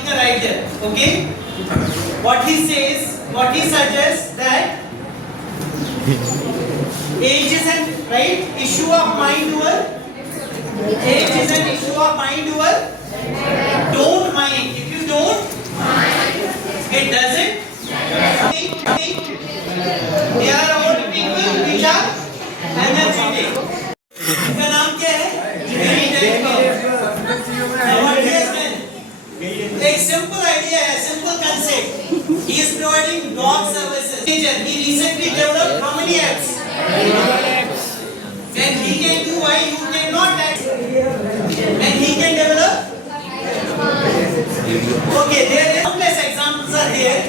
article right there. Okay. What he says, what he suggests that age is an right issue of mind over. Age is an issue of mind over. Don't mind. If you don't, it doesn't. There are old people which are energetic. इसका नाम क्या है? एक simple idea है, simple concept. He is providing dog services. He recently developed how many apps? When he can do, why you cannot? When he can develop. Okay, there are countless examples are here.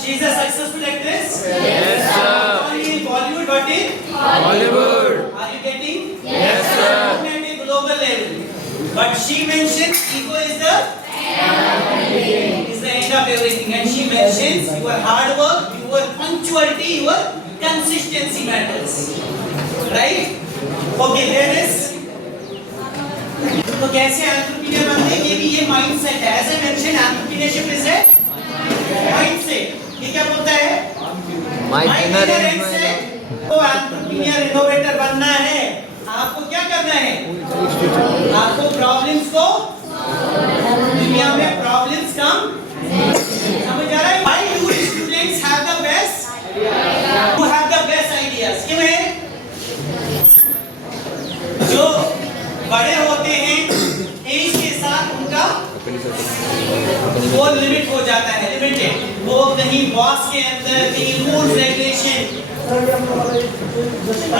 She is a successful actress. Yes, sir. Only in Bollywood, but in Hollywood. are you getting? Yes, sir. At a global level. But she mentions ego is the end of everything, and she mentions your hard work, your punctuality, your consistency matters. Right? Okay, there is. तो कैसे entrepreneur बनते हैं, ये भी ये mindset है. As I mentioned, entrepreneurship is a mindset. ये क्या बोलता है? mindset. तो एंटरप्रेन्योर इनोवेटर बनना है, आपको क्या करना है? आपको प्रॉब्लम्स को, दुनिया में प्रॉब्लम्स कम, समझ आ रहा है? Why do students have the best? Who have the best ideas? क्यों है? जो बड़े होते हैं, एज के साथ उनका वो लिमिट हो जाता है, लिमिटेड. वो कहीं बॉस के अंदर, कहीं रूल्स रेगुलेशन.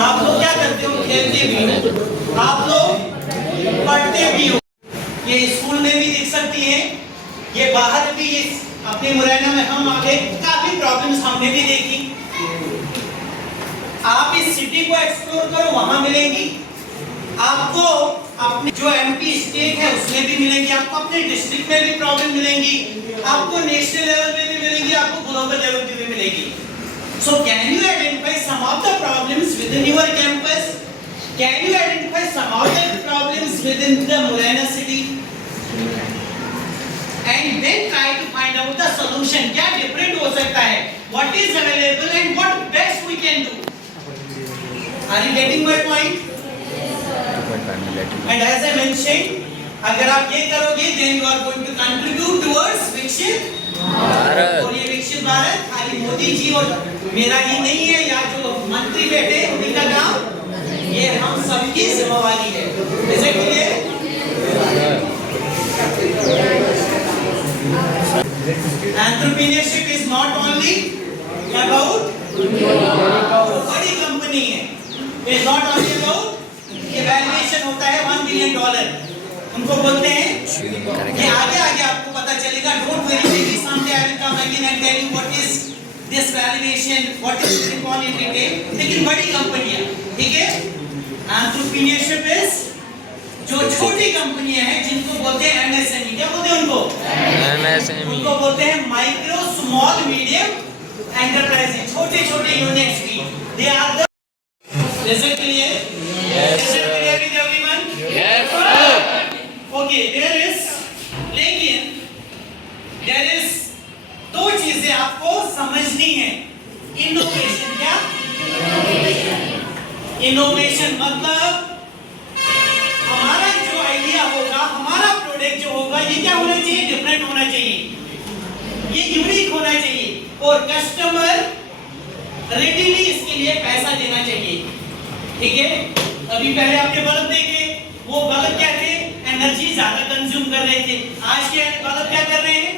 आप लोग क्या करते हो? खेलते भी हो, आप लोग पढ़ते भी हो. ये स्कूल में भी दिख सकती है, ये बाहर भी. ये अपने मुरैना में हम आगे काफी प्रॉब्लम्स हमने भी देखी. आप इस सिटी को एक्सप्लोर करो, वहां मिलेंगी आपको. अपने जो एमपी स्टेट है उसमें भी मिलेंगी आपको, अपने डिस्ट्रिक्ट में भी प्रॉब्लम मिलेंगी आपको, नेशनल लेवल पे भी मिलेंगी आपको, ग्लोबल लेवल पे भी मिलेगी. So can you identify some of the problems with in your campus? Can you identify some of the problems with in the Morena city and then try to find out the solution. क्या different हो सकता है, what is available and what best we can do. Are you getting my point? And as I mentioned, अगर आप ये करोगे, then you are going to contribute towards विकसित भारत. और ये विकसित भारत खाली मोदी जी और मेरा ही नहीं है, या जो मंत्री बैठे उन्हीं का काम, ये हम सबकी जिम्मेवारी है. ऐसे clear? Entrepreneurship is not only about बड़ी कंपनी है, is not only about valuation होता है $1 बिलियन. उनको बोलते हैं कि आगे आगे आपको पता चलेगा. Don't worry, maybe someday I will come again and tell you what is this valuation, what is it on in detail. लेकिन बड़ी कंपनियां, ठीक है. एंटरप्रेन्योरशिप इज जो छोटी कंपनियां हैं जिनको बोलते हैं एमएसएमई. क्या बोलते हैं उनको? एमएसएमई. उनको बोलते हैं माइक्रो स्मॉल मीडियम एंटरप्राइजेज. छोटे छोटे यूनिट्स भी, they are the. Is it clear? Yes, Is it clear with everyone? Yes, sir. Okay, there is, लेकिन there is दो चीजें आपको समझनी है. इनोवेशन. क्या? इनोवेशन मतलब हमारा जो आइडिया होगा, हमारा प्रोडक्ट जो होगा, ये क्या होना चाहिए? डिफरेंट होना चाहिए, ये यूनिक होना चाहिए, और कस्टमर रेडीली इसके लिए पैसा देना चाहिए. ठीक है. अभी पहले आपने बल्ब देखे, वो बल्ब क्या थे? एनर्जी ज्यादा कंज्यूम कर रहे थे. आज के बल्ब क्या कर रहे हैं?